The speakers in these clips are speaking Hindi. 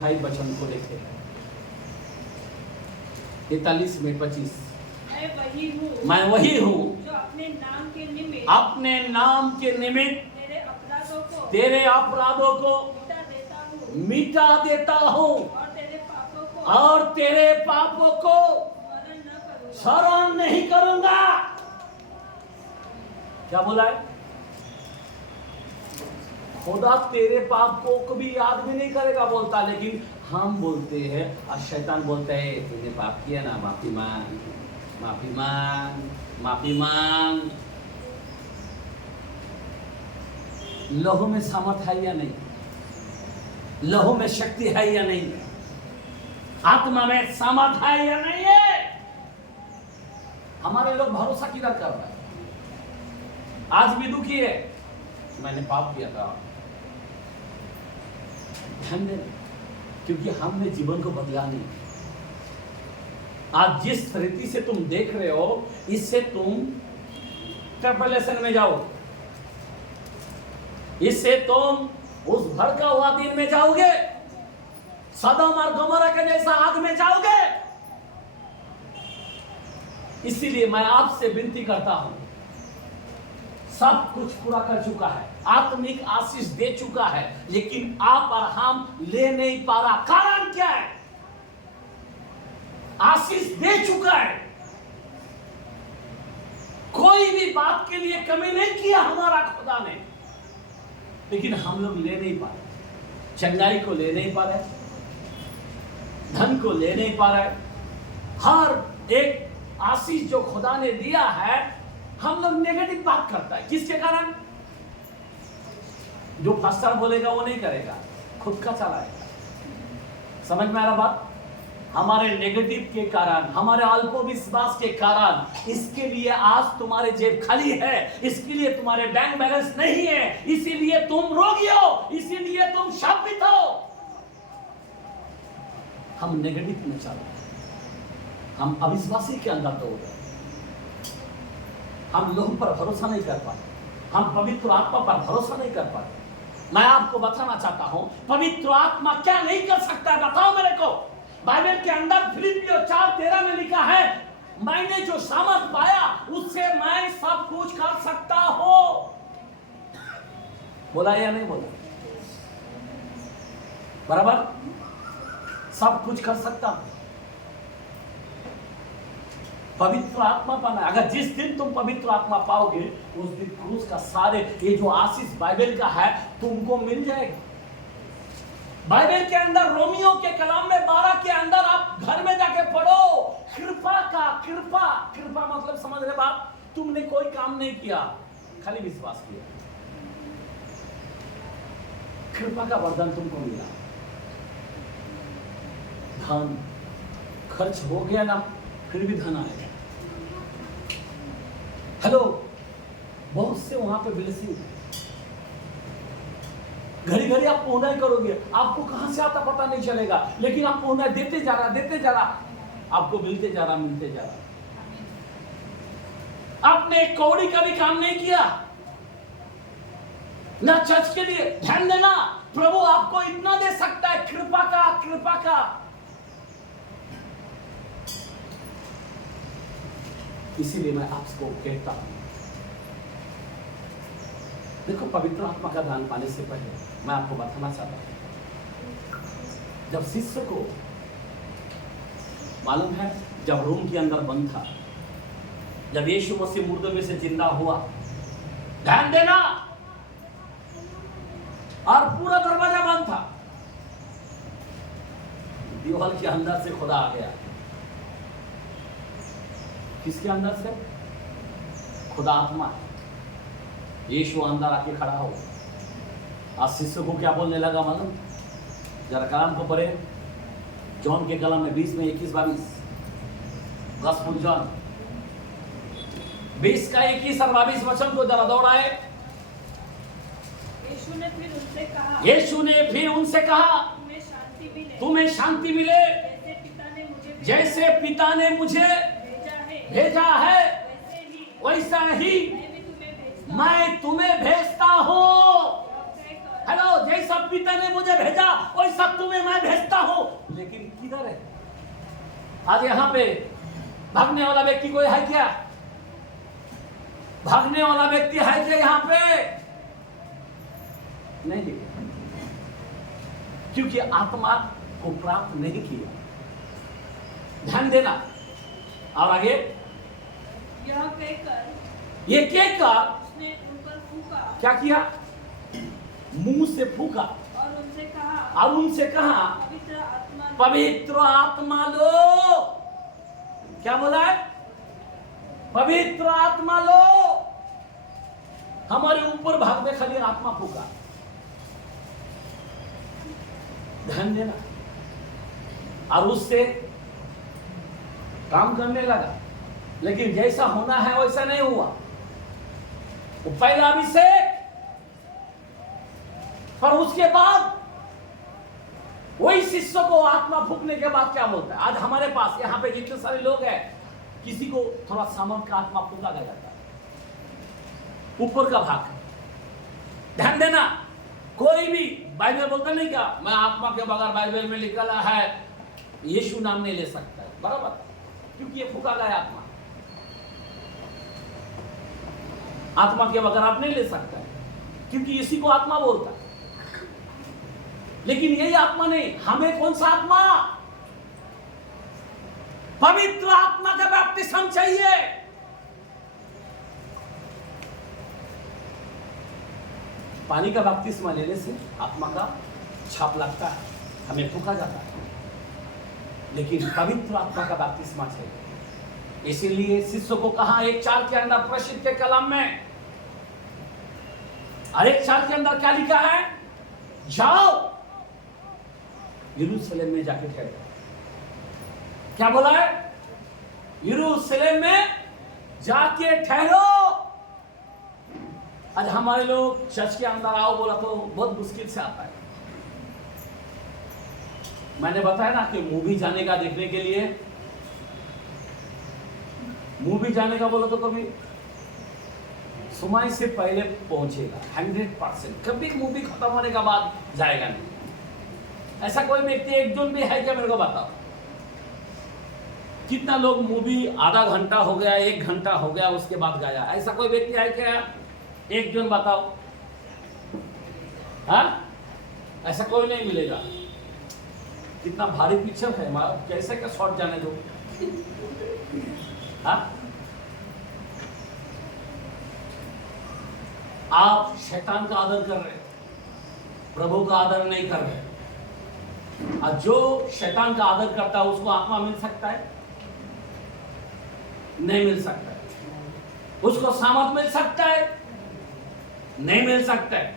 भाई वचन को देखे 43 में 25 मैं वही हूँ जो अपने नाम के निमित्त तेरे अपराधों को मिटा देता हूँ और तेरे पापों को स्मरण नहीं करूंगा। क्या बोला है? खुदा तेरे पाप को कभी याद भी नहीं करेगा बोलता, लेकिन हम बोलते हैं और शैतान बोलता है तूने पाप किया ना, माफी मांग माफी मांग माफी मांग। लहू में सामर्थ है या नहीं? लहू में शक्ति है या नहीं? आत्मा में सामर्थ है या नहीं है? हमारे लोग भरोसा किधर कर रहे हैं? आज भी दुखी है, मैंने पाप किया था, ध्यान देना, क्योंकि हमने जीवन को बदला नहीं। आज जिस रीति से तुम देख रहे हो, इससे तुम ट्रिपलेशन में जाओ, इससे तुम उस भड़का हुआ दिन में जाओगे, सदोम और गमोरा के जैसा आग में जाओगे। इसीलिए मैं आपसे विनती करता हूं, सब कुछ पूरा कर चुका है, आत्मिक आशीष दे चुका है, लेकिन आप और हम ले नहीं पा रहा। कारण क्या है? आशीष दे चुका है, कोई भी बात के लिए कमी नहीं किया हमारा खुदा ने, लेकिन हम लोग ले नहीं पा रहे। चंगाई को ले नहीं पा रहे, धन को ले नहीं पा रहे। हर एक आशीष जो खुदा ने दिया है, हम लोग नेगेटिव बात करता है। किसके कारण? जो फास्टर बोलेगा वो नहीं करेगा, खुद का चलाएगा। समझ में आ रहा बात? हमारे नेगेटिव के कारण, हमारे अल्प विश्वास के कारण, इसके लिए आज तुम्हारे जेब खाली है, इसके लिए तुम्हारे बैंक बैलेंस नहीं है, इसीलिए तुम रोगी हो, इसीलिए तुम शापित हो। हम नेगेटिव में चल रहे हैं, हम अविश्वासी के अंदर दौड़ रहे हैं, हम लोगों पर भरोसा नहीं कर पाते, हम पवित्र आत्मा पर भरोसा नहीं कर पाते। मैं आपको बताना चाहता हूं, पवित्र आत्मा क्या नहीं कर सकता है, बताओ मेरे को। बाइबल के अंदर फिलिपियों 4:13 में लिखा है, मैंने जो सामर्थ पाया उससे मैं सब कुछ कर सकता हूं। बोला या नहीं बोला? बराबर, सब कुछ कर सकता हूं। पवित्र आत्मा पाना, अगर जिस दिन तुम पवित्र आत्मा पाओगे, उस दिन क्रूस का सारे ये जो आशीष बाइबल का है तुमको मिल जाएगा। बाइबल के अंदर रोमियो के कलाम में 12 के अंदर आप घर में जाके पढ़ो, कृपा का, कृपा, कृपा मतलब समझ रहे बात? तुमने कोई काम नहीं किया, खाली विश्वास किया, कृपा का वरदान तुमको मिला। धन खर्च हो गया ना, फिर भी धन आएगा। हेलो, बहुत से वहां पे ब्लेसिंग, घड़ी घड़ी आप पौना करोगे, आपको कहां से आता पता नहीं चलेगा, लेकिन आप पौना देते जा रहा, आपको मिलते जा रहा। आपने एक कौड़ी का भी काम नहीं किया ना चर्च के लिए। ध्यान देना, प्रभु आपको इतना दे सकता है, कृपा का, कृपा का। इसीलिए मैं आपको कहता हूं, देखो, पवित्र आत्मा का दान पाने से पहले मैं आपको बताना चाहता हूं, जब शिष्य को मालूम है, जब रूम के अंदर बंद था, जब यीशु मसीह मुर्दों में से जिंदा हुआ, ध्यान देना, और पूरा दरवाजा बंद था, दीवार के अंदर से खुदा आ गया। किसके अंदर से? खुदा आत्मा। यीशु अंदर आके खड़ा हो, आज शिष्य को क्या बोलने लगा मालूम? जरा कलाम को पढ़े, जॉन के कलाम में 20 में 21-22, गॉस्पेल जॉन 20 का 21 और 22 वचन को जरा दौड़ाए। यीशु ने फिर उनसे कहा, तुम्हें शांति मिले, जैसे पिता ने मुझे भेजा है, वैसा ही मैं तुम्हें भेजता हूं। हेलो, जैसा पिता ने मुझे भेजा वैसा तुम्हें मैं भेजता आज यहाँ पे भागने वाला व्यक्ति कोई है क्या? भागने वाला व्यक्ति है क्या यहाँ पे? नहीं दिखा, क्योंकि आत्मा को प्राप्त नहीं किया। ध्यान देना। और आगे यह कहकर ये कहकर उसने उन पर फूंका क्या किया? मुंह से फूका और उनसे कहा पवित्र आत्मा लो। क्या बोला है? पवित्र आत्मा लो। हमारे ऊपर भाग में खाली आत्मा फूका। ध्यान देना। और उससे काम करने लगा, लेकिन जैसा होना है वैसा नहीं हुआ। वो पहला अभिषेक, पर उसके बाद वही शिष्य को आत्मा फूकने के बाद क्या बोलता है? आज हमारे पास यहाँ पे जितने सारे लोग हैं, किसी को थोड़ा सामर्थ का आत्मा फूका गया जाता है, ऊपर का भाग। ध्यान देना। कोई भी बाइबल बोलता नहीं क्या मैं आत्मा के बगैर, बाइबल में लिखा है यीशु नाम नहीं ले सकता है, बराबर, क्योंकि ये फूका गया आत्मा। आत्मा के बगैर आप नहीं ले सकता है, क्योंकि इसी को आत्मा बोलता है। लेकिन यही आत्मा नहीं, हमें कौन सा आत्मा? पवित्र आत्मा का बपतिस्मा चाहिए। पानी का बपतिस्मा लेने से आत्मा का छाप लगता है, हमें फूका जाता है, लेकिन पवित्र आत्मा का बपतिस्मा चाहिए। इसीलिए शिष्य को कहा 1:4 के अंदर प्रसिद्ध के कलाम में, और 1:4 के अंदर क्या लिखा है? जाओ यरूशलेम में जाके ठहरो। क्या बोला है? यरूशलेम में जाके ठहरो। आज हमारे लोग चर्च के अंदर आओ बोला तो बहुत मुश्किल से आता है। मैंने बताया ना कि मूवी जाने का देखने के लिए, मूवी जाने का बोला तो कभी समय से पहले पहुंचेगा 100%, कभी मूवी खत्म होने के बाद जाएगा नहीं। ऐसा कोई व्यक्ति एक जन भी है क्या? मेरे को बताओ। कितना लोग मूवी आधा घंटा हो गया, 1 घंटा हो गया, उसके बाद गया? ऐसा कोई व्यक्ति है क्या? एक जन बताओ। हाँ, ऐसा कोई नहीं मिलेगा। कितना भारी पिक्चर है, कैसे का शॉट जाने दो। हाँ, आप शैतान का आदर कर रहे, प्रभु का आदर नहीं कर रहे। और जो शैतान का आदर करता है उसको आत्मा मिल सकता है? नहीं मिल सकता है। उसको सामर्थ मिल सकता है? नहीं मिल सकता है।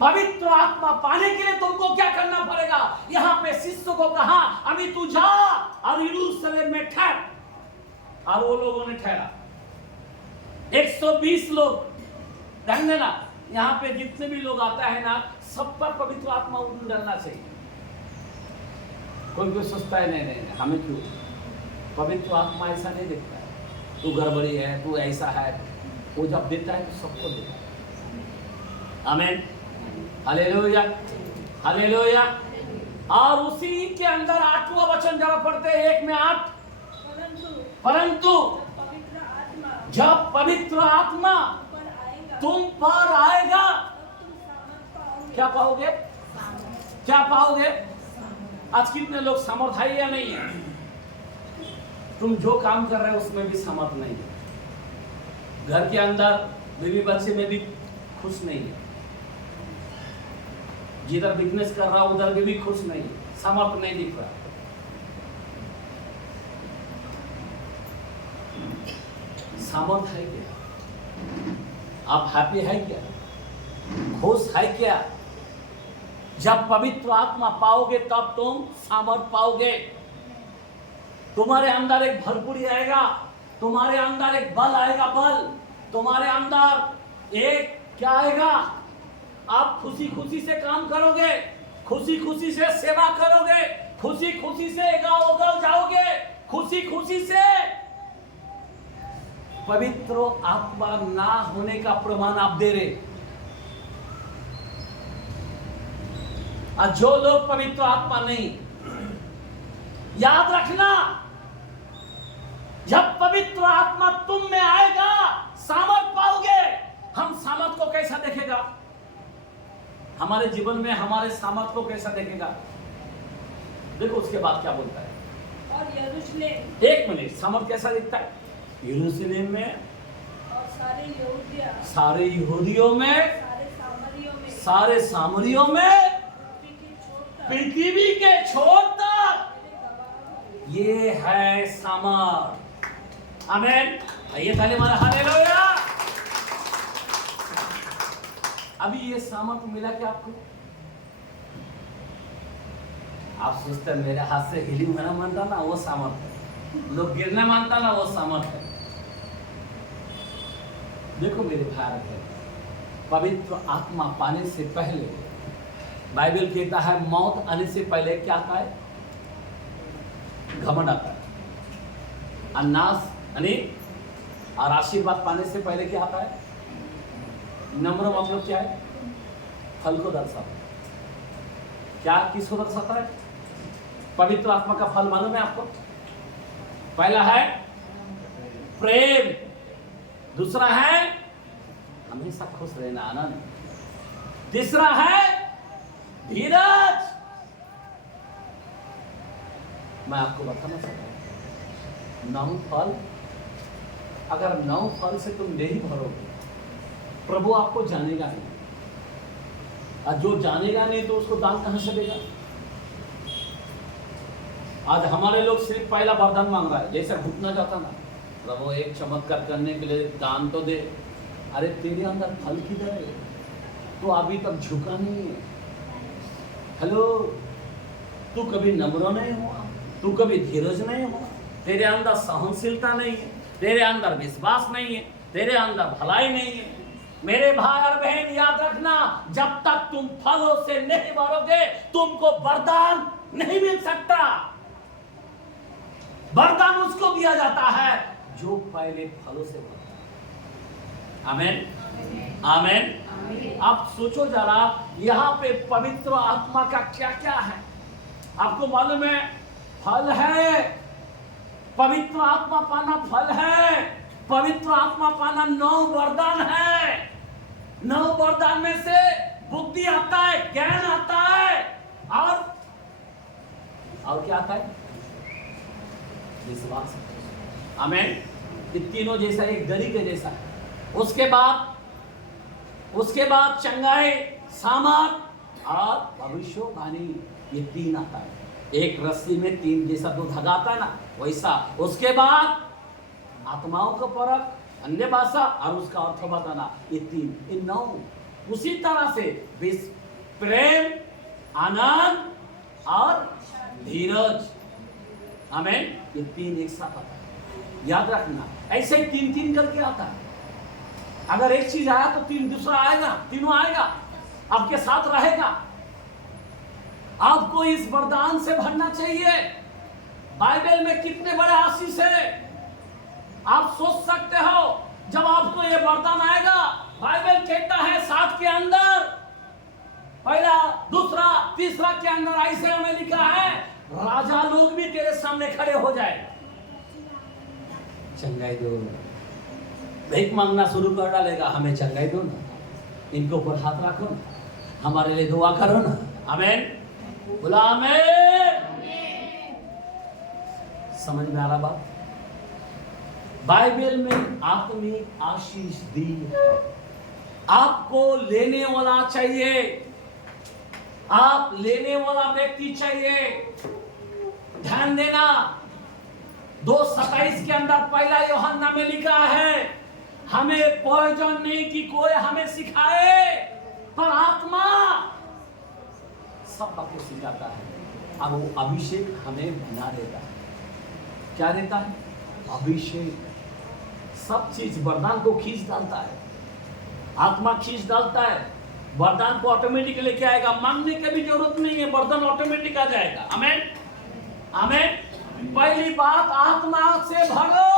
पवित्र आत्मा पाने के लिए तुमको क्या करना पड़ेगा? यहां पे शिष्य को कहा अभी तू जा और यरूशलेम में ठहर। और वो लोगों ने ठहरा, 120 लोग। ध्यान देना, यहाँ पे जितने भी लोग आता है ना, सब पर पवित्र आत्मा उड़ डालना चाहिए। कोई सोचता है नहीं नहीं हमें क्यों? पवित्र आत्मा ऐसा नहीं देखता है तू गड़बड़ी है, तू ऐसा है। वो जब देता है तो सबको देता है। आमीन, हालेलुया, हालेलुया। और उसी के अंदर 8वां वचन जब पढ़ते हैं 1 में 8, परंतु जब पवित्र आत्मा तुम पर आएगा क्या पाओगे? क्या पाओगे? आज कितने लोग समर्थ है या नहीं है? तुम जो काम कर रहे हो उसमें भी समर्थ नहीं है। घर के अंदर बीवी बच्चे में भी खुश नहीं है। जिधर बिजनेस कर रहा उधर भी खुश नहीं है, समर्थ नहीं दिख रहा। समर्थ है क्या? आप हैप्पी है क्या? खुश है क्या? जब पवित्र आत्मा पाओगे तब तुम सामर्थ पाओगे। तुम्हारे अंदर एक भरपूरी आएगा, तुम्हारे अंदर एक बल आएगा, बल। तुम्हारे अंदर एक क्या आएगा? आप खुशी खुशी से काम करोगे, खुशी खुशी से सेवा करोगे, खुशी खुशी से गाँव गाँव जाओगे, खुशी खुशी से। पवित्र आत्मा ना होने का प्रमाण आप दे रहे। और जो लोग पवित्र आत्मा नहीं, याद रखना, जब पवित्र आत्मा तुम में आएगा सामर्थ पाओगे। हम सामर्थ को कैसा देखेगा? हमारे जीवन में हमारे सामर्थ को कैसा देखेगा? देखो उसके बाद क्या बोलता है। और यरूशलेम, एक मिनट, सामर्थ कैसा दिखता है? यरूशलेम में, और सारे यहूदिया, सारे यहूदियों में, सारे सामरियों में, सारे सामरियों में, पृथ्वी के छोर तक, ये है सामर्थ। आमीन। आइए ताली मारा, हालेलुया। अभी ये सामर्थ मिला क्या आपको? आप सोचते हैं मेरे हाथ से हिलिंग होना मानता ना वो सामर्थ है, लोग गिरना मानता ना वो सामर्थ है। देखो मेरे भाई है, पवित्र आत्मा पाने से पहले बाइबल कहता है मौत आने से पहले क्या आता है? घमंड आता है। अन्नास यानी और आशीर्वाद पाने से पहले क्या आता है? नम्र मतलब क्या है? फल को दर्शाता है। क्या किसको दर्शाता है? पवित्र आत्मा का फल मालूम है आपको? पहला है प्रेम, दूसरा है हमेशा खुश रहना, आनंद, तीसरा है धीरज। मैं आपको बताना चाहता हूं 9 फल, अगर 9 फल से तुम नहीं भरोगे प्रभु आपको जानेगा नहीं, और जो जानेगा नहीं तो उसको दान कहां से देगा? आज हमारे लोग सिर्फ पहला वरदान मांग रहा है, जैसा घुटना जाता ना, प्रभु एक चमत्कार करने के लिए दान तो दे। अरे तेरे अंदर फल किधर है? तो अभी तक झुका नहीं है। हेलो, तू कभी नम्र नहीं हुआ, तू कभी धीरज नहीं हुआ, तेरे अंदर सहनशीलता नहीं है, तेरे अंदर विश्वास नहीं है, तेरे अंदर भलाई नहीं है। मेरे भाई और बहन याद रखना, जब तक तुम फलों से नहीं भरोगे तुमको वरदान नहीं मिल सकता। वरदान उसको दिया जाता है जो पहले फलों से भरता है। आमीन, आमीन। आप सोचो जरा, यहाँ पे पवित्र आत्मा का क्या क्या है? आपको मालूम है फल है, पवित्र आत्मा पाना फल है, पवित्र आत्मा पाना 9 वरदान है। 9 वरदान में से बुद्धि आता है, ज्ञान आता है, और क्या आता है? विश्वास। आमीन। ये तीनों जैसा, एक दरी के जैसा है। उसके बाद चंगाई, सामर्थ और भविष्यवाणी, ये 3 आता है। एक रस्सी में 3 जैसा 2 धागा आता है ना, वैसा। उसके बाद आत्माओं का परख, अन्य भाषा और उसका अर्थ बताना, ये 3, ये 9। उसी तरह से प्रेम, आनंद और धीरज। आमीन। ये 3 एक साथ आता है। याद रखना, ऐसे ही 3-3 करके आता है। अगर एक चीज आया तो 3 दूसरा आएगा, तीनों आएगा, आपके साथ रहेगा। आपको इस वरदान से भरना चाहिए। बाइबल में कितने बड़े आशीष है, आप सोच सकते हो। जब आपको ये वरदान आएगा, बाइबल कहता है 7 के अंदर, पहला, दूसरा, तीसरा के अंदर ऐसे हमें लिखा है, राजा लोग भी तेरे सामने खड़े हो जाए। चंगाई दो, भीख मांगना शुरू कर डालेगा, हमें चंगाई दो ना, इनके ऊपर हाथ रखो ना, हमारे लिए दुआ करो ना। आमीन, बोला आमीन। समझ में आ रहा बात? बाइबल में आत्मिक आशीष दी है, आपको लेने वाला चाहिए, आप लेने वाला व्यक्ति चाहिए। ध्यान देना, 2:27 के अंदर पहला यूहन्ना में लिखा है, हमें प्रयोजन नहीं कि कोई हमें सिखाए, पर आत्मा सब बातें सिखाता है और वो अभिषेक हमें बना देता है। क्या देता है? अभिषेक। सब चीज वरदान को खींच डालता है, आत्मा खींच डालता है, वरदान को ऑटोमेटिक लेके आएगा, मांगने की भी जरूरत नहीं है, वरदान ऑटोमेटिक आ जाएगा। आमीन, आमीन। पहली बात, आत्मा से भरो।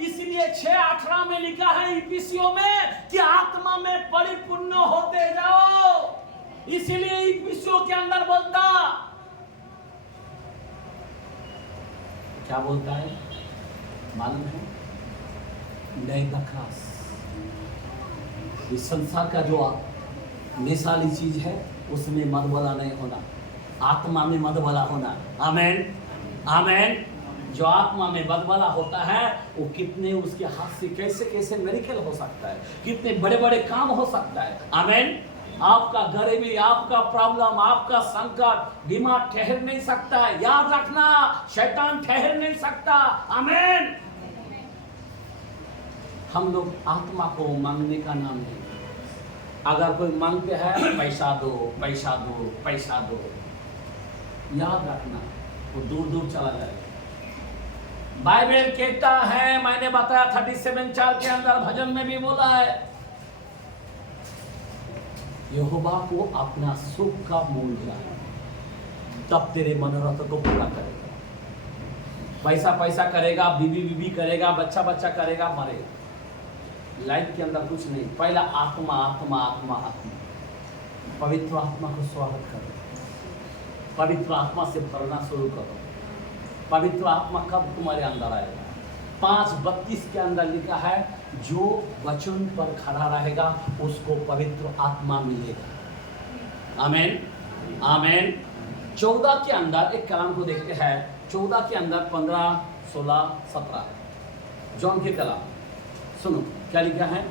इसलिए 6:18 में लिखा है इफिसियों में कि आत्मा में परिपूर्ण होते जाओ। इसलिए इफिसियों के अंदर बोलता क्या बोलता है मालूम है? नए दखास, इस संसार का जो निशाली चीज है उसमें मदवाला नहीं होना, आत्मा में मदवाला होना। आमेन आमेन। जो आत्मा में मदवाला होता है वो कितने उसके हाथ से कैसे कैसे मेरिकल हो सकता है, कितने बड़े बड़े काम हो सकता है। आमेन। आपका गरीबी, आपका प्रॉब्लम, आपका संकट, दिमाग ठहर नहीं सकता है। याद रखना, शैतान ठहर नहीं सकता। आमेन। हम लोग आत्मा को मांगने का नाम नहीं, अगर कोई मांगते हैं पैसा दो पैसा दो पैसा दो, याद रखना वो दूर दूर चला जाएगा। बाइबल कहता है, मैंने बताया 37:4 के अंदर भजन में भी बोला है, यहोवा को अपना सुख का मूल जान, तब तेरे मनोरथ को पूरा करेगा। पैसा पैसा करेगा, बीबी बीबी करेगा, बच्चा बच्चा करेगा, मरेगा। लाइफ के अंदर कुछ नहीं। पहला आत्मा आत्मा आत्मा आत्मा, पवित्र आत्मा को स्वागत करो, पवित्र आत्मा से भरना शुरू करो। पवित्र आत्मा कब तुम्हारे अंदर आएगा? 5:32 के अंदर लिखा है, जो वचन पर खड़ा रहेगा उसको पवित्र आत्मा मिलेगा। आमेन आमेन। 14 के अंदर एक कलाम को देखते हैं, 14 के अंदर 15, 16, 17 जॉन के कलाम सुनो क्या लिखा है,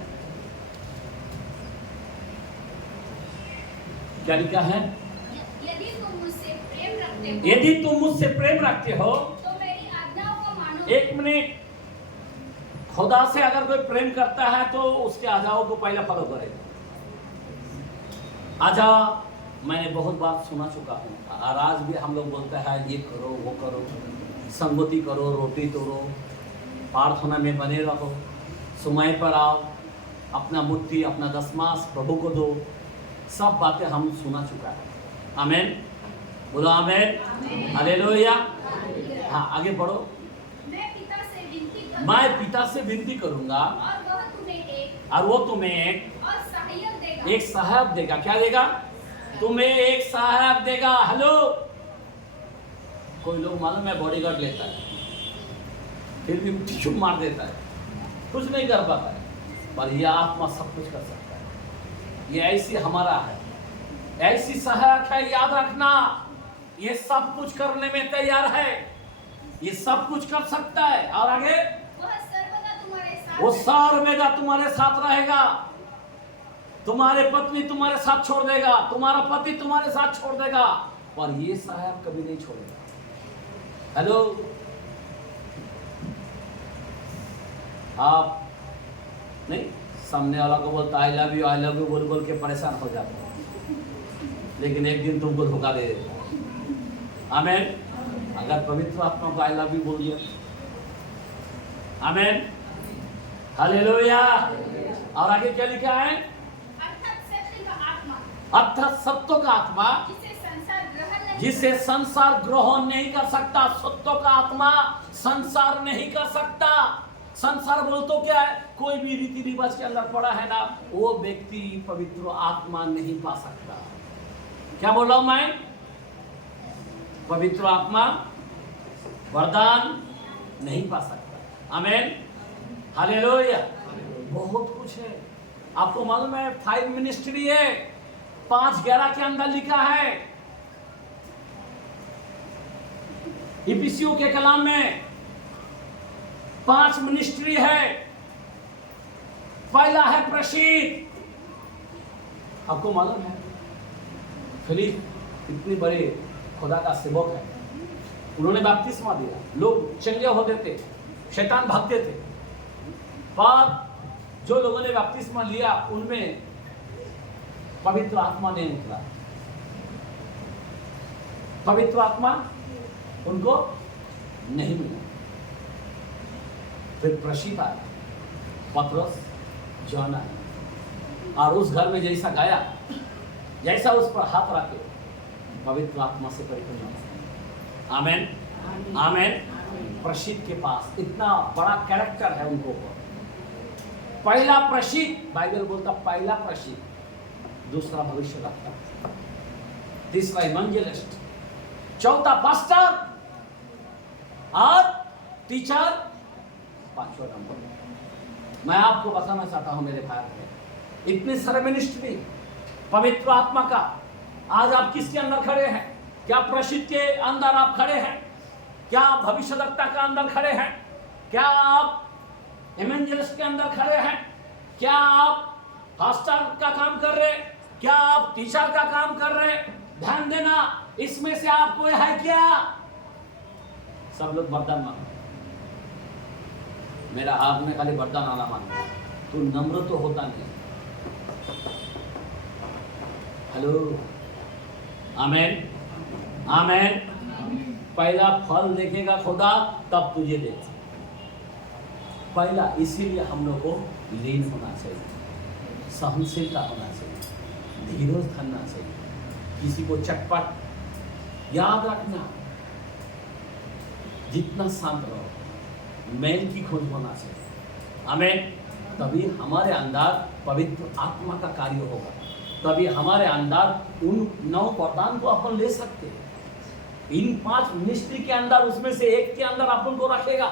क्या लिखा है? यदि तुम मुझसे प्रेम रखते हो, यदि तुम मुझसे प्रेम रखते हो, तो मेरी आज्ञाओं को मानो। एक मिनट, खुदा से अगर कोई प्रेम करता है तो उसके आजाओं को पहले फॉलो करेगा। आजा मैंने बहुत बात सुना चुका हूँ, और आज भी हम लोग बोलते हैं ये करो वो करो, संगति करो, रोटी तोड़ो, प्रार्थना में बने रहो, समय पर आओ, अपना मुट्ठी अपना दशमास प्रभु को दो। सब बातें हम सुना चुका है। आमेन, बोलो आमेन, हालेलुया। हाँ आगे बढ़ो। मैं पिता से विनती करूंगा, मैं पिता से विनती करूंगा और वह तुम्हें एक और वो तुम्हें एक और सहायक देगा। एक सहायक देगा। क्या देगा? तुम्हें एक सहायक देगा। हेलो, कोई लोग मालूम है बॉडीगार्ड लेता है फिर भी चुप मार देता है, कुछ नहीं कर पाता है, पर यह आत्मा सब कुछ कर सकता है। ये ऐसी हमारा है, ऐसी सहायक है। याद रखना, ये सब कुछ करने में तैयार है, ये सब कुछ कर सकता है। और आगे वह सर्वदा तुम्हारे साथ वो सर्वदा तुम्हारे साथ रहेगा। तुम्हारे पत्नी तुम्हारे साथ छोड़ देगा, तुम्हारा पति तुम्हारे साथ छोड़ देगा, पर ये सहायक कभी नहीं छोड़ेगा। हेलो, आप नहीं, सामने वाला को बोलता आई लव यू बोल बोल के परेशान हो जाते हो, लेकिन एक दिन तुमको धोखा दे देगा। आमेन। अगर पवित्र आत्मा को आई लव यू बोल दिया, आमेन, हालेलुया। और आगे क्या लिखा है? अर्थात सत्य का आत्मा, अर्थात सत्य का आत्मा, जिसे संसार ग्रहण नहीं कर सकता। सत्य का आत्मा संसार नहीं कर सकता। संसार बोल तो क्या है? कोई भी रीति रिवाज के अंदर पड़ा है ना, वो व्यक्ति पवित्र आत्मा नहीं पा सकता। क्या बोल रहा हूं मैं? पवित्र आत्मा वरदान नहीं पा सकता। आमेन, हालेलुया। बहुत कुछ है, आपको मालूम है 5 मिनिस्ट्री है, 5:11 के अंदर लिखा है इफिसियों के कलाम में 5 मिनिस्ट्री है। पहला है प्रसिद्ध। आपको मालूम है फिलिप इतने बड़े खुदा का सेवक है, उन्होंने बपतिस्मा दिया, लोग चंगे होते थे, शैतान भागते थे, पर जो लोगों ने बपतिस्मा लिया उनमें पवित्र आत्मा नहीं उतरा। पवित्र आत्मा उनको नहीं मिला। फिर प्रसिद्ध आया, पतरस, यूहन्ना, और उस घर में जैसा गया, जैसा उस पर हाथ रखे, पवित्र आत्मा से परिपूर्ण। आमेन आमेन। प्रसिद्ध के पास इतना बड़ा कैरेक्टर है उनको। पहला प्रसिद्ध, बाइबल बोलता पहला प्रसिद्ध, दूसरा भविष्य वक्ता, तीसरा इवेंजलिस्ट, चौथा पास्टर और टीचर 5वां नंबर। मैं आपको बताना चाहता हूं मेरे भाई में इतने सारे मिनिस्ट्री पवित्र आत्मा का, आज आप किसके अंदर खड़े हैं? क्या प्रसिद्ध के अंदर आप खड़े हैं? क्या आप भविष्यवक्ता के अंदर खड़े हैं? क्या आप इवेंजलिस्ट के अंदर खड़े हैं? क्या आप पास्टर का काम कर रहे? क्या आप टीचर का काम कर रहे? ध्यान देना, इसमें से आप कोई है क्या? सब लोग वरदान मांगो। मेरा हाथ में खाली वरदान आना मांगो, तू नम्र तो होता नहीं। हेलो, आमेन, आमेन। पहला फल देखेगा खुदा, तब तुझे दे। पहला, इसीलिए हम लोग को लीन होना चाहिए, सहनशीलता होना चाहिए, धीरज धरना चाहिए। किसी को चटपट, याद रखना जितना शांत रहो, मेल की खोज होना चाहिए। आमीन। तभी हमारे अंदर पवित्र आत्मा का कार्य होगा, तभी हमारे अंदर उन 9 वरदान को अपन ले सकते हैं। इन 5 मिनिस्ट्री के अंदर उसमें से एक के अंदर अपन को रखेगा।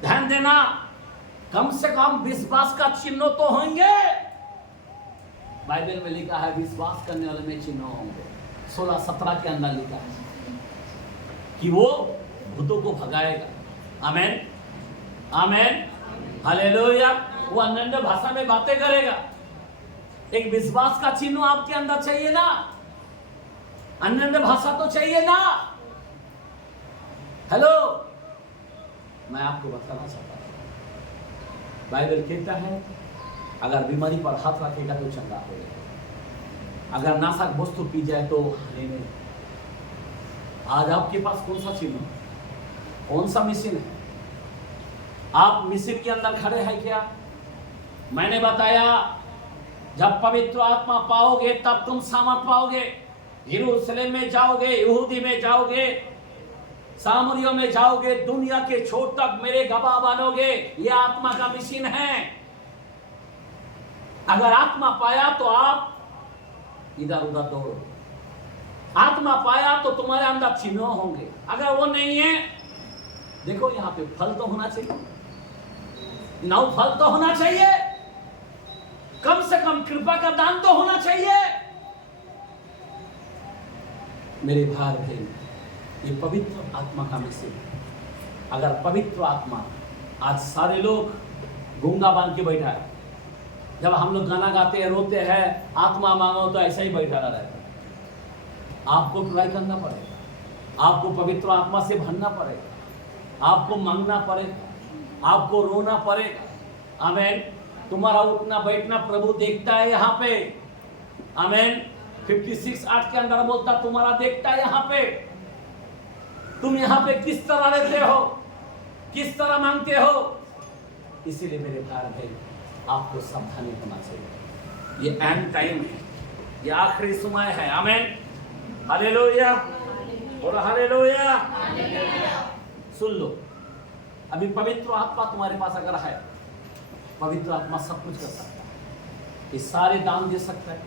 ध्यान देना, कम से कम विश्वास का चिन्ह तो होंगे। बाइबल में लिखा है विश्वास करने वाले में चिन्ह होंगे। 16-17 के अंदर लिखा है कि वो भूतों को भगाएगा। आमेन, आमेन, हालेलुया। वो अन्य भाषा में बातें करेगा। एक विश्वास का चिन्ह आपके अंदर चाहिए ना, अन्य भाषा तो चाहिए ना। हेलो, मैं आपको बताना चाहता हूं, बाइबल कहता है अगर बीमारी पर हाथ रखेगा तो चंगा होगा, अगर नाशक वस्तु पी जाए तो हानि नहीं। आज आपके पास कौन सा चिन्ह, कौन सा मिशन है? आप मिशन के अंदर खड़े हैं क्या? मैंने बताया जब पवित्र आत्मा पाओगे तब तुम सामर्थ पाओगे। यरूशलेम में जाओगे, यहूदी में जाओगे, सामरियों में जाओगे, दुनिया के छोर तक मेरे गवाह बनोगे। ये आत्मा का मिशन है। अगर आत्मा पाया तो आप इधर उधर दौड़ो। आत्मा पाया तो तुम्हारे अंदर चिन्ह होंगे। अगर वो नहीं है, देखो यहां पे फल तो होना चाहिए, 9 फल तो होना चाहिए, कम से कम कृपा का दान तो होना चाहिए। मेरे भाई बहन, ये पवित्र आत्मा का मिशन है। अगर पवित्र आत्मा, आज सारे लोग गूंगा बांध के बैठा है। जब हम लोग गाना गाते हैं, रोते हैं, आत्मा मांगो, तो ऐसा ही बैठा रहता है। आपको ट्राई करना पड़ेगा, आपको पवित्र आत्मा से भरना पड़ेगा, आपको मांगना पड़ेगा, आपको रोना पड़ेगा। आमीन। तुम्हारा उठना बैठना प्रभु देखता है यहाँ पे। आमीन। 56:8 के अंदर बोलता तुम्हारा देखता है यहाँ पे। तुम यहाँ पे किस तरह रहते हो, किस तरह मांगते हो। इसीलिए मेरे भाई बहन, आपको सावधानी होना चाहिए। ये एंड टाइम है, ये आखिरी समय है। आमीन, हालेलुया और हालेलुया। सुन लो, अभी पवित्र आत्मा तुम्हारे पास अगर है, पवित्र आत्मा सब कुछ कर सकता है, ये सारे दान दे सकता है।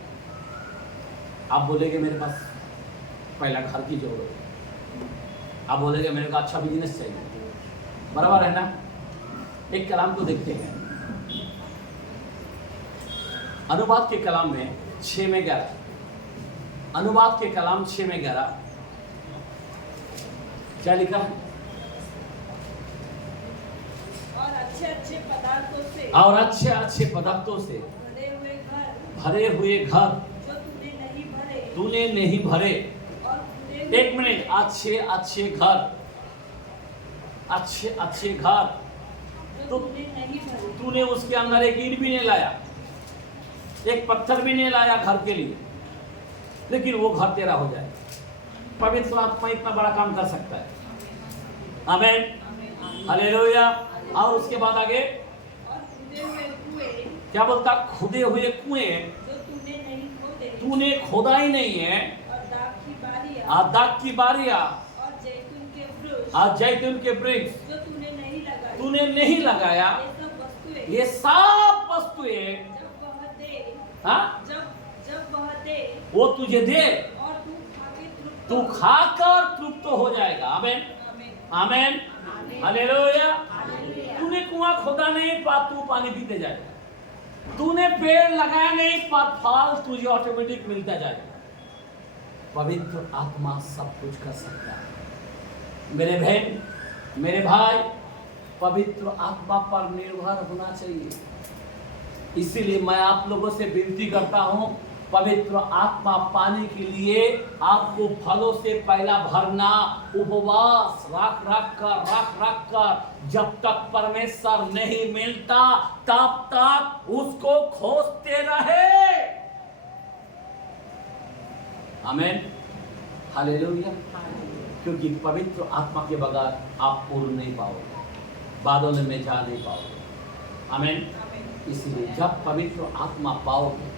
आप बोलेंगे मेरे पास पहला घर की जरूरत है, आप बोलेंगे मेरे को अच्छा बिजनेस चाहिए, बराबर है ना। एक कलाम को देखते हैं, अनुवाद के कलाम में 6:11, अनुवाद के कलाम 6:11 क्या लिखा है? और अच्छे अच्छे पदार्थों से, और अच्छे अच्छे पदार्थों से भरे हुए घर जो तूने नहीं भरे। और एक मिनट, अच्छे अच्छे घर, अच्छे अच्छे घर तो तूने नहीं भरे। तूने उसके अंदर एक ईंट भी नहीं लाया, एक पत्थर भी नहीं लाया घर के लिए, लेकिन वो घर तेरा हो जाए। पवित्र आत्मा इतना बड़ा काम कर सकता है। आमीन, हालेलुया। और उसके बाद आगे और खुदे हुए कुएं, क्या बोलता? खुदे हुए कुएं जो तूने नहीं खोदे, तूने खोदा ही नहीं है, और दाख की बारियां, दाख की बारियां, और जैतून के वृक्ष, आज जैतून के वृक्ष जो तूने नहीं लगाए, तूने नहीं लगाया। ये सब वस्तुएं ये सब वस्तुएं जब वह दे, हाँ, जब वह दे, वो तुझे दे, और तू खाके तृप्त तू खाकर तृप्त हो जाएगा। आमीन, आमीन, आमीन। आमीन। हालेलुया। तूने कुआं खोदा नहीं, तू पानी पीते जाएगा। तूने पेड़ लगाया नहीं, फल तुझे ऑटोमेटिक मिलता जाएगा। पवित्र आत्मा सब कुछ कर सकता है। मेरे बहन, मेरे भाई, पवित्र आत्मा पर निर्भर होना चाहिए। इसीलिए मैं आप लोगों से विनती करता हूं, पवित्र आत्मा पाने के लिए आपको फलों से पहला भरना, उपवास रख कर जब तक परमेश्वर नहीं मिलता तब तक उसको खोजते रहे। आमीन, हालेलुया। क्योंकि पवित्र आत्मा के बगैर आप पूर्ण नहीं पाओगे, बादल में जा नहीं पाओगे। आमीन। इसलिए जब पवित्र आत्मा पाओगे,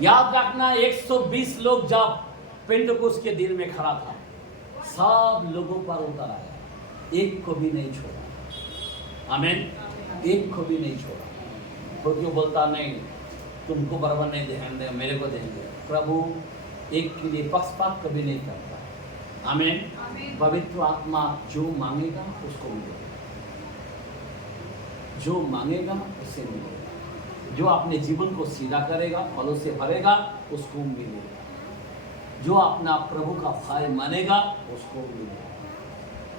याद रखना 120 लोग जब पेंटकुस्त के दिन में खड़ा था, सब लोगों पर उतर आया, एक को भी नहीं छोड़ा। आमीन, एक को भी नहीं छोड़ा। तो क्यों बोलता नहीं तुमको बराबर नहीं देंगे, मेरे को देंगे। प्रभु एक के लिए पक्षपात कभी नहीं करता। आमीन। पवित्र आत्मा जो मांगेगा उसको मिलेगा, जो मांगेगा उसे मिलेगा। जो अपने जीवन को सीधा करेगा, फलों से भरेगा, उसको मिलेगा। जो अपना प्रभु का भाई मानेगा उसको मिलेगा।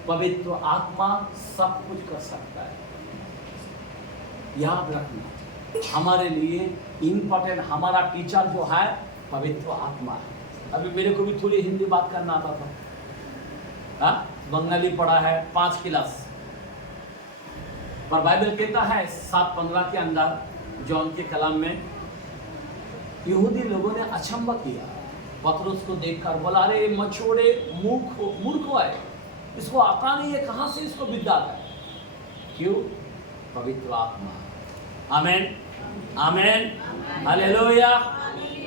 पवित्र आत्मा सब कुछ कर सकता है। याद रखना, हमारे लिए इम्पोर्टेंट हमारा टीचर जो है पवित्र आत्मा है। अभी मेरे को भी थोड़ी हिंदी बात करना आता था, बंगाली पढ़ा है 5 क्लास, पर बाइबल कहता है 7:15 के अंदर जॉन के कलाम में यहूदी लोगों ने अचंभा किया। पतरस को देखकर बोला, अरे मछोड़े मूर्ख है, इसको आता नहीं है, कहां से इसको विद्या है? क्यों? पवित्र आत्मा। आमीन, आमीन, हालेलुया।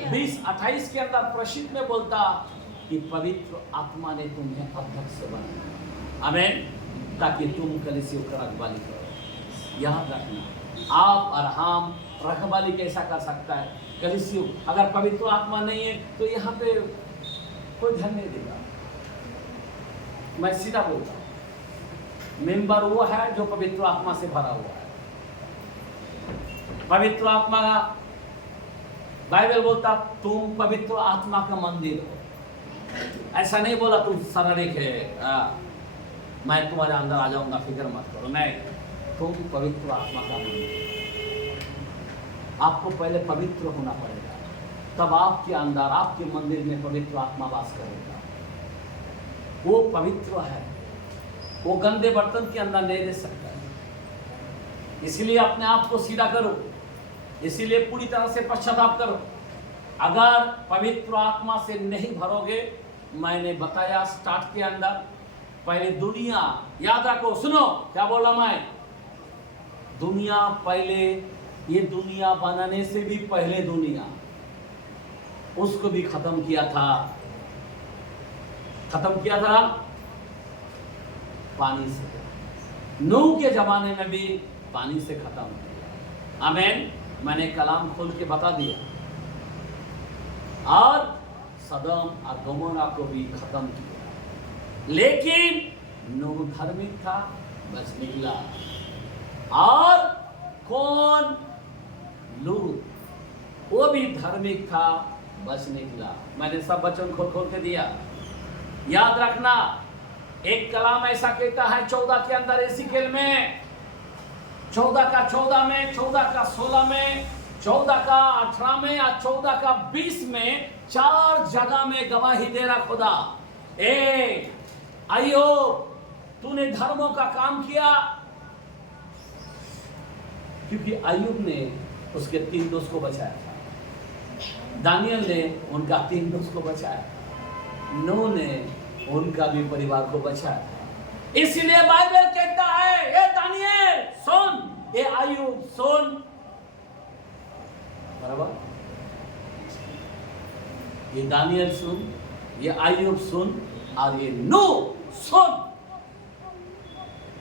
20:28 के अंदर प्रसिद्ध में बोलता कि पवित्र आत्मा ने तुम्हें अध्यक्ष बनाया। आमीन, ताकि तुम कलीसिया की रखवाली करो। याद रखना, आप और हम रखवाली कैसा कर सकता है? कलीसिया अगर पवित्र आत्मा नहीं है तो यहाँ पे कोई ध्यान नहीं देगा। मैं सीधा बोलता हूँ, मेंबर वो है जो पवित्र आत्मा से भरा हुआ है। पवित्र आत्मा का बाइबल बोलता तुम पवित्र आत्मा का मंदिर हो। ऐसा नहीं बोला तुम शारीरिक है, मैं तुम्हारे अंदर आ जाऊंगा, फिक्र मत करो। नहीं, तुम पवित्र आत्मा का मंदिर। आपको पहले पवित्र होना पड़ेगा, तब आपके अंदर, आपके मंदिर में पवित्र आत्मा वास करेगा। वो पवित्र है, वो गंदे बर्तन के अंदर नहीं रह सकता है। इसलिए अपने आप को सीधा करो, इसीलिए पूरी तरह से पश्चाताप करो। अगर पवित्र आत्मा से नहीं भरोगे, मैंने बताया स्टार्ट के अंदर, पहले दुनिया, याद रखो, सुनो क्या बोला मैं, दुनिया पहले, ये दुनिया बनाने से भी पहले दुनिया, उसको भी खत्म किया था। खत्म किया था पानी से। नूह के जमाने में भी पानी से खत्म किया। आमीन। मैंने कलाम खोल के बता दिया। और सदम और गमोरा को भी खत्म किया, लेकिन नूह धार्मिक था, बस निकला। और कौन? लूत, वो भी धार्मिक था, बस निकला। मैंने सब वचन खोल खोल के दिया। याद रखना, एक कलाम ऐसा कहता है 14 के अंदर, एसीकेल में 14 का 14 में, 14 का 16 में, 14 का 18 में और 14 का 20 में 4 जगह में गवाही दे रहा खुदा। ए आइयो, तूने धर्मों का काम किया, क्योंकि अय्यूब ने उसके 3 दोस्त को बचाया था, दानियल ने उनका 3 दोस्त को बचाया, नूह ने उनका भी परिवार को बचाया। इसलिए बाइबल कहता है, ये दानियल सुन, ये अय्यूब सुन, बराबर, ये दानियल सुन, ये अय्यूब सुन, और ये नूह सुन।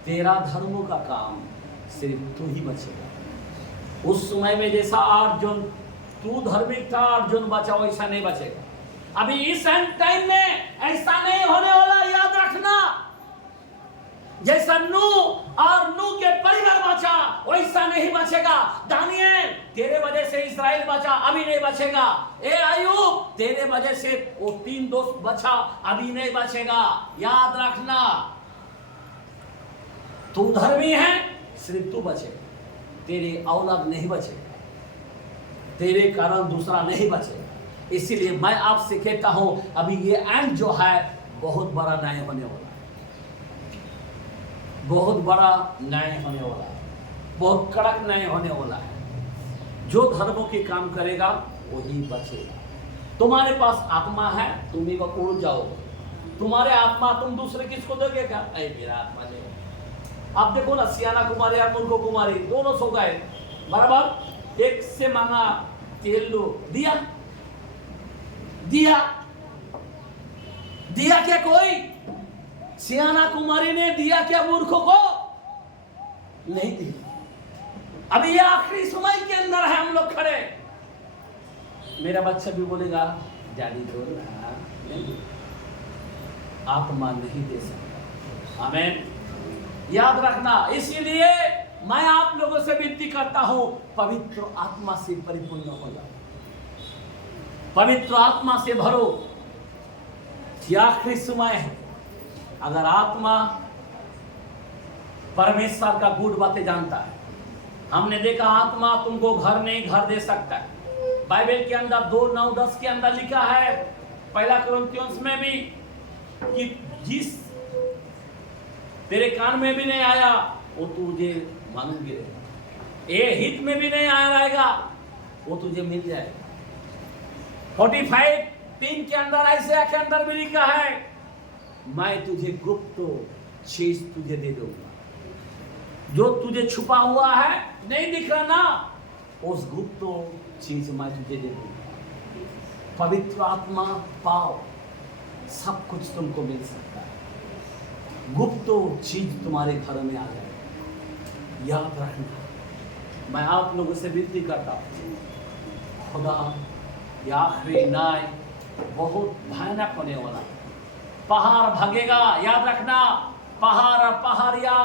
तेरा धर्मों का काम सिर्फ तू ही बचेगा। उस समय में जैसा अर्जुन, तू धार्मिक था, अर्जुन बचा, वैसा नहीं बचेगा। अभी इस एंड टाइम में ऐसा नहीं होने वाला, याद रखना। जैसा नूह और नूह के परिवार बचा वैसा नहीं बचेगा। दानियल तेरे वजह से इस्राएल बचा, अभी नहीं बचेगा। ए अय्यूब तेरे वजह से वो 3 दोस्त बचा, अभी नहीं बचेगा। याद रखना, तू धर्मी है, सिर्फ तू बचेगा, तेरी औलाद नहीं बचेगा, तेरे कारण दूसरा नहीं बचेगा। इसीलिए मैं आपसे कहता हूं, अभी ये एंड जो है बहुत बड़ा न्याय होने वाला है, बहुत बड़ा न्याय होने वाला है, बहुत कड़क न्याय होने वाला है। जो धर्मों के काम करेगा वही बचेगा। तुम्हारे पास आत्मा है, तुम ही उड़ जाओ। तुम्हारे आत्मा तुम दूसरे किसको दोगे क्या? ऐ मेरा आत्मा ले। आप देखो ना, सियाना कुमारी और मुर्गो कुमारी दोनों सो गए, बराबर। एक से मांगा तेल लो, दिया दिया दिया क्या कोई? सियाना कुमारी ने दिया क्या मूर्खों को? नहीं दिया। अभी ये आखिरी समय के अंदर है हम लोग खड़े। मेरा बच्चा भी बोलेगा डैडी दो ना, नहीं, आत्मा नहीं दे सकता। आमीन। याद रखना, इसीलिए मैं आप लोगों से विनती करता हूं, पवित्र आत्मा से परिपूर्ण हो जाओ, पवित्र आत्मा से भरो। यह आखिरी समय है। अगर आत्मा परमेश्वर का गुड बातें जानता है, हमने देखा आत्मा तुमको घर नहीं घर दे सकता है। बाइबल के अंदर 2:9-10 के अंदर लिखा है, 1 कुरिन्थियों में भी, कि जिस तेरे कान में भी नहीं आया वो तुझे मालूम गिरेगा, ये हित में भी नहीं आया रहेगा वो तुझे मिल जाएगा। 45:3 के अंदर ऐसे के अंदर भी लिखा है, मैं तुझे गुप्त चीज तुझे दे दूंगा, जो तुझे छुपा हुआ है नहीं दिख रहा ना, उस गुप्त चीज मैं तुझे दे दूंगा। पवित्र आत्मा पाओ, सब कुछ तुमको मिल सकता है। गुप्त चीज तुम्हारे घर में आ जाए। याद रखना, मैं आप लोगों से विनती करता हूं, खुदा ये आखिरी न्याय बहुत भयानक होने वाला है। पहाड़ भागेगा, याद रखना, पहाड़ और पहाड़िया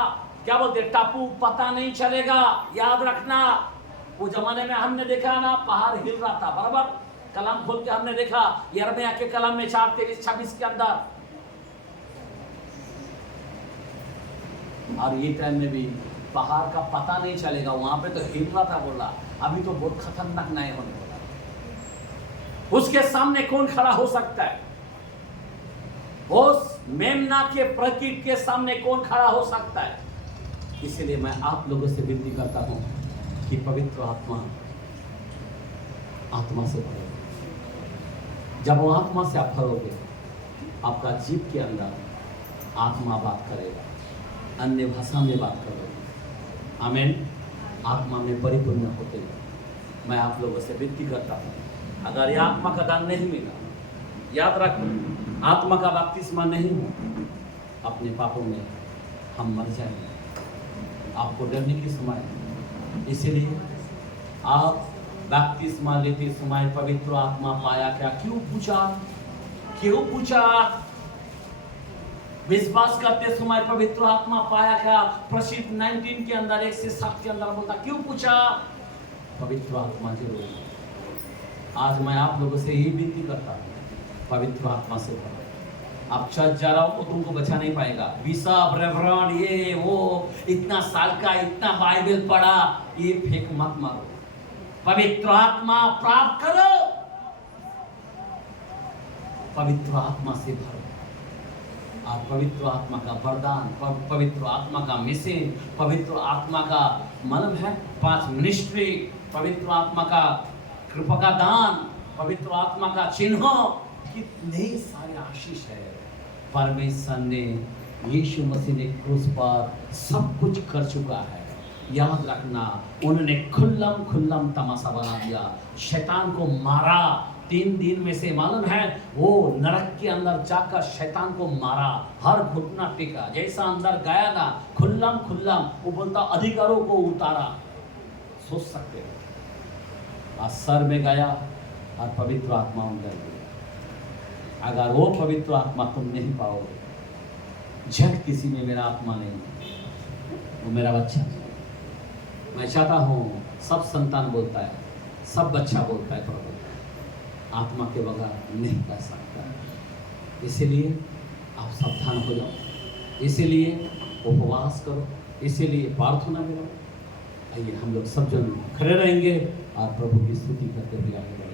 क्या बोलते, टापू पता नहीं चलेगा। याद रखना, वो जमाने में हमने देखा ना, पहाड़ हिल रहा था, बराबर। कलम खोल के हमने देखा, यिर्मयाह के कलम में 4:23-26 के अंदर। और ये टाइम में भी पहाड़ का पता नहीं चलेगा, वहां पे तो हिल रहा था, बोला अभी तो बहुत खतरनाक न्याय होने वाला। उसके सामने कौन खड़ा हो सकता है? उस मेमना के प्रतीक के सामने कौन खड़ा हो सकता है? इसलिए मैं आप लोगों से विनती करता हूं कि पवित्र आत्मा से भरो। जब वो आत्मा से आप भरोगे, आपका जीव के अंदर आत्मा बात करेगा, अन्य भाषा में बात करोगे। आमीन। आत्मा में परिपूर्ण होते हैं। मैं आप लोगों से विनती करता हूँ, अगर यह आत्मा का दान नहीं मिला, याद रखो, आत्मा का बपतिस्मा नहीं हो, अपने पापों में हम मर जाएंगे। आपको डरने की समय है। इसीलिए आप बपतिस्मा लेते समय पवित्र आत्मा पाया क्या? क्यों पूछा? क्यों पूछा? विश्वास करते समय पवित्र आत्मा पाया क्या? प्रसिद्ध 19 के अंदर 1-7 के अंदर बोलता, क्यों पूछा? पवित्र आत्मा जरूर है। आज मैं आप लोगों से यही विनती करता हूँ, पवित्र आत्मा से भरो। आप चर्च जा रहा हो तो तुमको बचा नहीं पाएगा। बिशप, रेवरेंड, ये वो, इतना साल का इतना बाइबल पढ़ा, ये फेंक मत मारो। पवित्र आत्मा प्राप्त करो, पवित्र आत्मा से भरो। और पवित्र आत्मा का वरदान, पवित्र आत्मा का मिशन, पवित्र आत्मा का मतलब है 5 मिनिस्ट्री, पवित्र आत्मा का कृपा का दान, पवित्र आत्मा का चिन्ह, कितने सारे आशीष है। परमेश्वर ने, यीशु मसीह ने क्रूस पर सब कुछ कर चुका है। याद रखना, उन्होंने खुल्लम तमाशा बना दिया, शैतान को मारा। 3 दिन में से मालूम है वो नरक के अंदर जाकर शैतान को मारा, हर घुटना टेका, जैसा अंदर गया ना खुल्लम वो बोलता अधिकारों को उतारा। सोच सकते हो, और सर में गया और पवित्र आत्मा उतर गई। अगर वो पवित्र आत्मा तुम नहीं पाओगे, झट किसी में मेरा आत्मा नहीं, वो मेरा बच्चा। मैं चाहता हूँ सब संतान बोलता है, सब बच्चा बोलता है, प्रभु आत्मा के बगैर नहीं कर सकता। इसीलिए आप सावधान हो जाओ, इसीलिए उपवास करो, इसीलिए प्रार्थना करो। आइए हम लोग सब जन खड़े रहेंगे और प्रभु की स्तुति करते हुए आगे बढ़ेंगे।